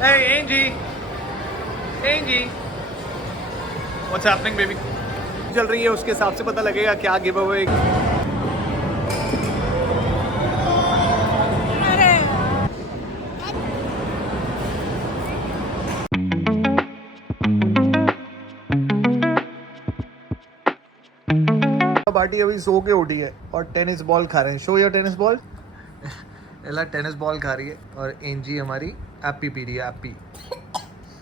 Hey, Angie. Angie. What's happening, baby? चल रही है, उसके हिसाब से पता लगेगा क्या गिव अवे। पार्टी अभी सो के उठी है और टेनिस बॉल खा रहे हैं। Show your tennis ball. एला टेनिस बॉल खा रही है और एंजी हमारी एप्पी पी रही है। एप्पी।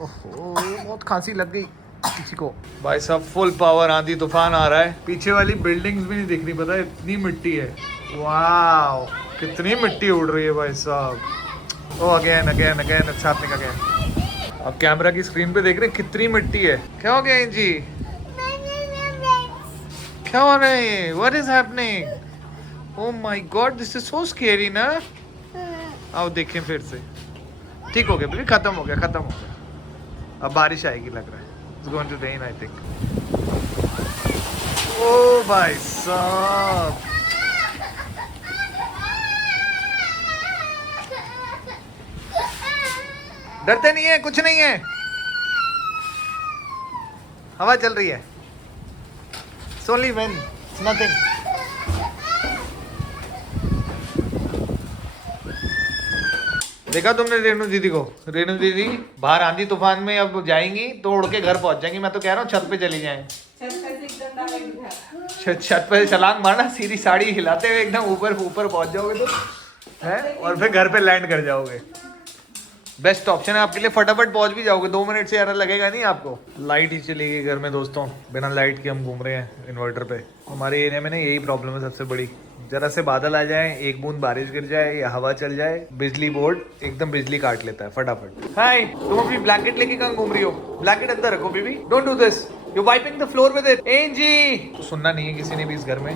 ओहो, बहुत खांसी लग गई किसी को। भाई साहब फुल पावर आंधी तूफान आ रहा है। पीछे वाली बिल्डिंग्स भी नहीं दिख रही, पता है इतनी मिट्टी है। वाओ, कितनी मिट्टी उड़ रही है भाई साहब। Oh again again again, it's happening again. अब कैमरा की स्क्रीन पे देख रहे हैं कितनी मिट्टी है। क्या हो गया एंजी? क्या हो रहा है? What is happening? Oh my God, this is so scary ना। आओ देखें फिर से। ठीक हो गया, खत्म हो गया, खत्म हो गया। अब बारिश आएगी लग रहा है। It's going to rain I think. Oh भाई साहब, डरते नहीं है, कुछ नहीं है, हवा चल रही है। It's only wind, it's nothing. देखा तुमने रेणु दीदी को? रेणु दीदी बाहर आंधी तूफान में अब जाएंगी तो उड़ के घर पहुंच जाएंगी। मैं तो कह रहा हूँ छत पे चली जाएं। छत पे छलांग मारना, सीधी साड़ी हिलाते हुए एकदम ऊपर ऊपर पहुंच जाओगे तो है, और फिर घर पे लैंड कर जाओगे। बेस्ट ऑप्शन है आपके लिए, फटाफट पहुंच भी जाओगे। 2 मिनट से ज़्यादा लगेगा नहीं आपको। लाइट ही चली गई घर में दोस्तों, बिना लाइट के हम घूम रहे हैं इन्वर्टर पे। हमारे एरिया में ना यही प्रॉब्लम है सबसे बड़ी। जरा से बादल आ जाए, एक बूंद बारिश गिर जाए या हवा चल जाए, बिजली बोर्ड एकदम बिजली काट लेता है फटाफट। हाय, तुम अपनी ब्लैंकेट लेके कहाँ घूम रही हो? ब्लैंकेट अंदर रखो baby, don't do this, you wiping the floor with it. Angie, तो सुनना नहीं है किसी ने भी इस घर में।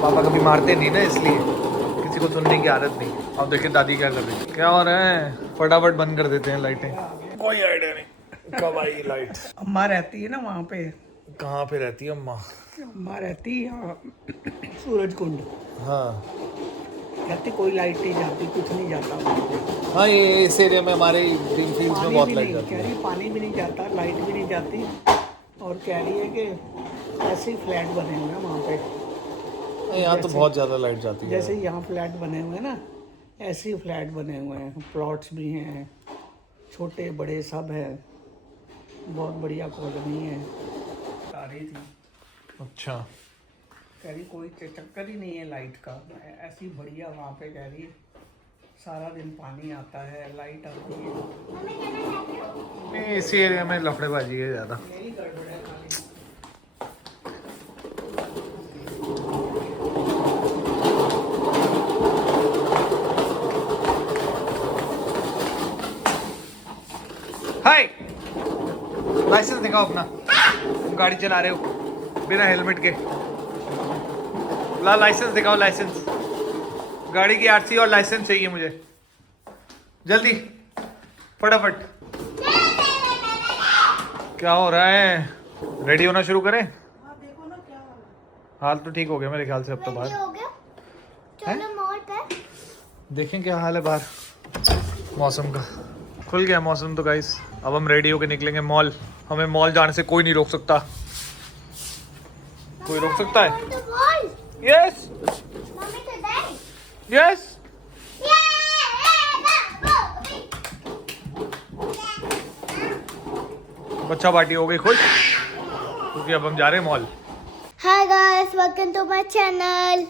पापा कभी मारते नहीं ना, इसलिए किसी को सुनने की आदत नहीं। अब देखिए दादी क्या कर रही है। क्या हो रहा है? फटाफट बंद कर देते हैं लाइटें। कोई आइडिया नहीं कब आई लाइट। अम्मा रहती है ना वहाँ पे। कहाँ पे रहती है अम्मा? अम्मा रहती है यहाँ सूरज कुंड। हाँ कहती कोई लाइट नहीं जाती, कुछ नहीं जाता वहाँ पे। हाँ, ये इस एरिया में हमारे ग्रीन फील्ड्स में बहुत लाइट जाती कह है। रही पानी भी नहीं जाता, लाइट भी नहीं जाती, और कह रही है कि ऐसे ही फ्लैट बने हुए हैं वहाँ पे। यहाँ तो बहुत ज़्यादा लाइट जाती है। जैसे यहाँ फ्लैट बने हुए हैं ना, ऐसे ही फ्लैट बने हुए हैं। प्लॉट्स भी हैं, छोटे बड़े सब है, बहुत बढ़िया कॉलोनी है। आ रही थी। अच्छा, कह रही कोई चक्कर ही नहीं है लाइट का, ऐसी बढ़िया वहाँ पे। कह रही सारा दिन पानी आता है, लाइट आती है। नहीं इसी एरिया में लफड़ेबाजी है ज़्यादा। यही गड़बड़ है खाली। हाय, लाइसेंस दिखाओ अपना। तुम गाड़ी चला रहे हो बिना हेलमेट के। लाइसेंस दिखाओ, लाइसेंस। गाड़ी की आरसी और लाइसेंस चाहिए मुझे, जल्दी फटाफट। क्या हो रहा है? रेडी होना शुरू करें? देखो ना क्या हो रहा है। हाल तो ठीक हो गया मेरे ख्याल से अब तो। बाहर हो गया, चलो मॉल पे देखें क्या हाल है बाहर मौसम का। खुल गया मौसम तो गाइस, अब हम रेडी होके निकलेंगे मॉल। हमें मॉल जाने से कोई नहीं रोक सकता। कोई रोक सकता है? Yes yes. बच्चा पार्टी हो गई खुश, क्योंकि अब हम जा रहे हैं mall. Hi guys, welcome to my channel.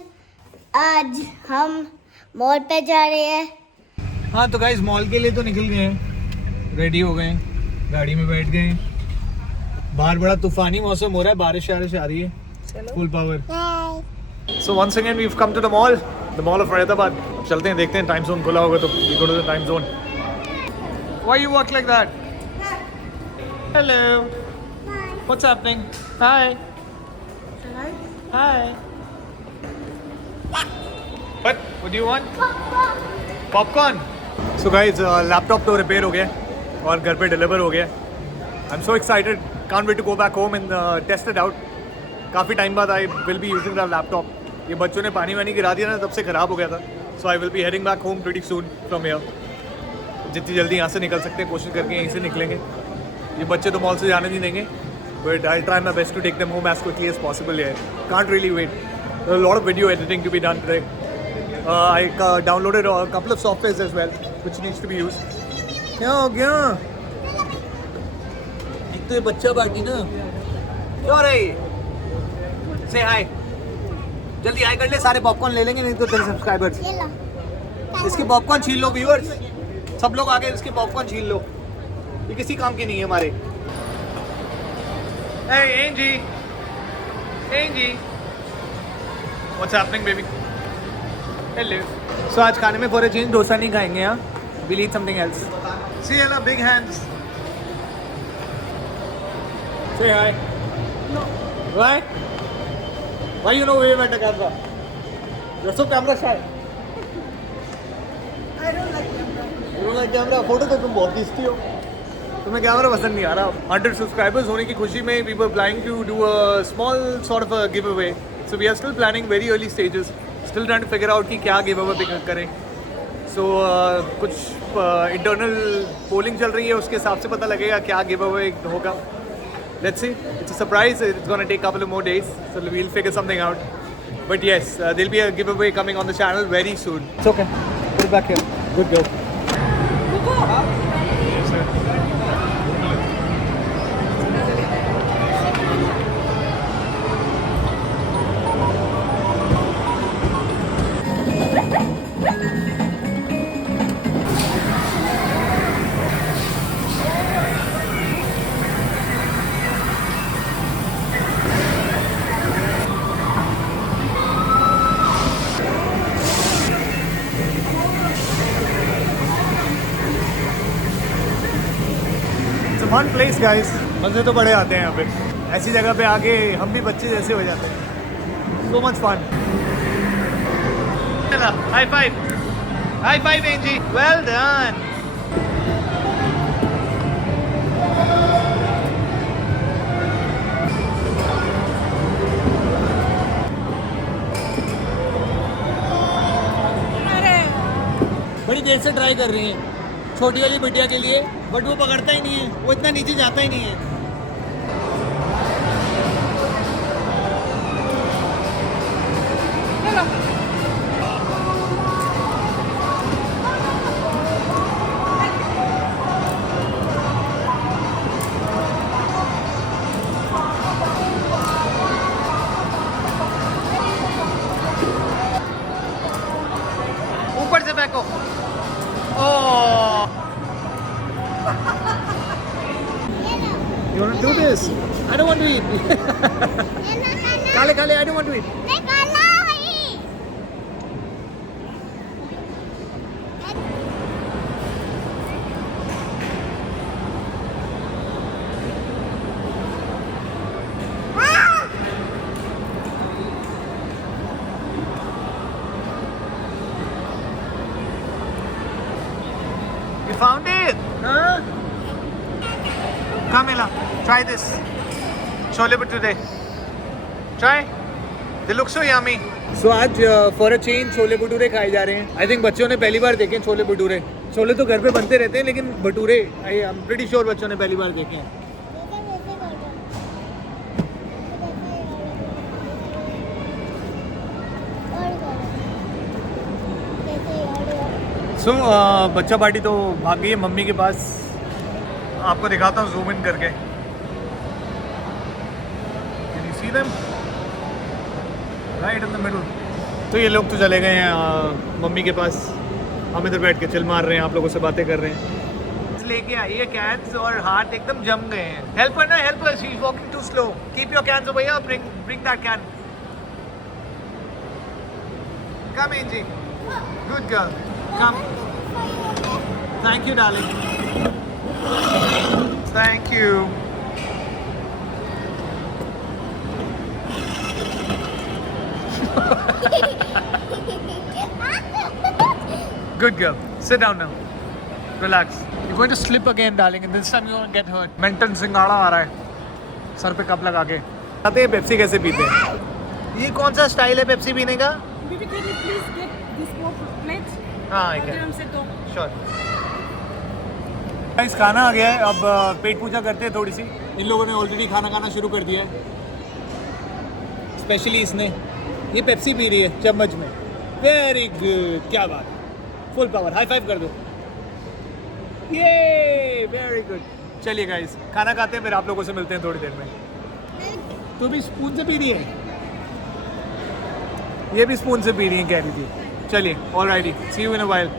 आज हम मॉल पे जा रहे हैं। हाँ तो गाइस मॉल के लिए तो निकल गए हैं, रेडी हो गए, गाड़ी में बैठ गए। बाहर बड़ा तूफानी मौसम हो रहा है, बारिश आ रही है full power. So once again we have come to the mall of Faridabad. अब चलते हैं, देखते हैं टाइम जोन खुला होगा तो we go to the time zone. Why you walk like that? Hello, what's happening? Hi hi. What do you want? Popcorn. So guys laptop तो repair हो गया और घर पे डिलीवर हो गया। I am so excited, can't wait to go back home and test it out. काफ़ी time बाद I will be using the laptop. ये बच्चों ने पानी वानी गिरा दिया ना, तब से ख़राब हो गया था। So I will be heading back home pretty soon from here. जितनी जल्दी यहाँ से निकल सकते हैं कोशिश करके यहीं से निकलेंगे। ये बच्चे तो मॉल से जाने नहीं देंगे, but I try my best to take them home as quickly as possible. Can't really wait. There are a lot of video editing to be done today. I downloaded a couple of softwares as well, which needs to be used. क्या हो गया? एक तो ये बच्चा party ना, क्यों रही? Say hi. जल्दी हाई कर ले, सारे पॉपकॉर्न ले लेंगे नहीं तो तेरे सब्सक्राइबर्स। इसके पॉपकॉर्न छीन लो व्यूअर्स, सब लोग आगे इसके पॉपकॉर्न छीन लो, ये किसी काम के नहीं है हमारे। Hey Angie, Angie, what's happening baby? Hello. So आज खाने में for a change डोसा नहीं खाएंगे यहाँ, we'll eat something else. See hello, big hands. Say hi. No. Why? Why you know wave at the camera? You're so camera shy. I don't like camera. You don't like camera? Photo तो तुम बहुत खींचती हो, तुम्हें camera पसंद नहीं आ रहा। 100 subscribers होने की खुशी में we were planning to do a small sort of a giveaway. So we are still planning very early stages. Still trying to figure out कि क्या giveaway pick करें. So कुछ internal polling चल रही है, उसके हिसाब से पता लगेगा क्या giveaway होगा। Let's see. It's a surprise. It's going to take a couple of more days. So we'll figure something out. But yes, there'll be a giveaway coming on the channel very soon. It's okay. Put it back here. Good girl. Yes, sir. Fun place guys, मज़े तो बड़े आते हैं यहाँ पे। ऐसी जगह पे आके हम भी बच्चे जैसे हो जाते हैं। So much fun. High five, high five Angie, well done. बड़ी देर से ट्राई कर रही हैं छोटी वाली बिटिया के लिए, बट वो पकड़ता ही नहीं है, वो इतना नीचे जाता ही नहीं है। ऊपर से फेंको। Oh. You want to do this? I don't want to eat. Kale, Kale, I don't want to eat. You found it? Huh? Come, Ella. Try this. Chole bhature. Try. They look so yummy. So आज for a change chole bhature खाए जा रहे हैं। I think बच्चों ने पहली बार देखे छोले भटूरे। छोले तो घर पे बनते रहते हैं, लेकिन भटूरे I'm pretty sure बच्चों ने पहली बार देखे हैं। So बच्चा पार्टी तो भाग गई है मम्मी के पास। आपको दिखाता हूँ जूम इन करके। Can you see them? Right in the middle. तो ये लोग तो चले गए हैं मम्मी के पास, हम इधर बैठ के चिल मार रहे हैं, आप लोगों से बातें कर रहे हैं। लेके आई है कैन्स और हाथ एकदम जम गए हैं। हेल्प करना, हेल्प कर, she is walking too slow. Keep your cans over here, bring that can. Come Angie, good girl, come. Thank you darling, thank you. Good girl. Sit down now. Relax. You're going to slip again, darling, and this time you're going to get hurt. Mental सिंगाड़ा आ रहा है sir पे cup लगा के। आते हैं Pepsi कैसे पीते हैं? ये कौन सा स्टाइल है पेप्सी पीने का? Baby, can you please get this more plate? हाँ, I और फिर can. हमसे दो। Sure. गाइस खाना आ गया है, अब पेट पूजा करते हैं थोड़ी सी। इन लोगों ने ऑलरेडी खाना खाना शुरू कर दिया है, स्पेशली इसने। ये पेप्सी पी रही है चम्मच में। वेरी गुड, क्या बात, फुल पावर, हाई फाइव कर दो। ये वेरी गुड। चलिए गाइस खाना खाते हैं, फिर आप लोगों से मिलते हैं थोड़ी देर में। तू भी स्पून से पी रही है? ये भी स्पून से पी रही है कह रही थी। चलिए alrighty, C you in a while.